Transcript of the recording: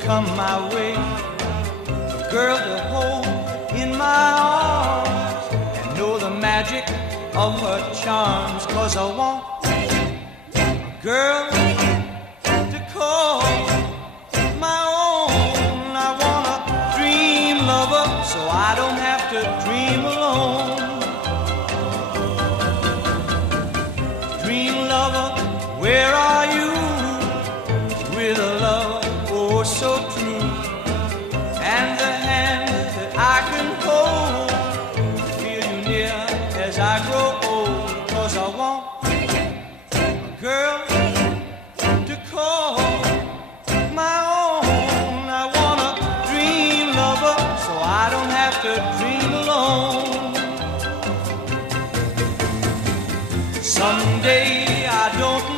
come my way, a girl to hold in my arms and know the magic of her charms. 'Cause I want a girl to call my own. I want a dream lover so I don't have to dream alone. Dream lover, where are you? With a love oh so true, and the hand that I can hold, feel you near as I grow old. 'Cause I want a girl to call my own. I want a dream lover so I don't have to dream alone. Someday I don't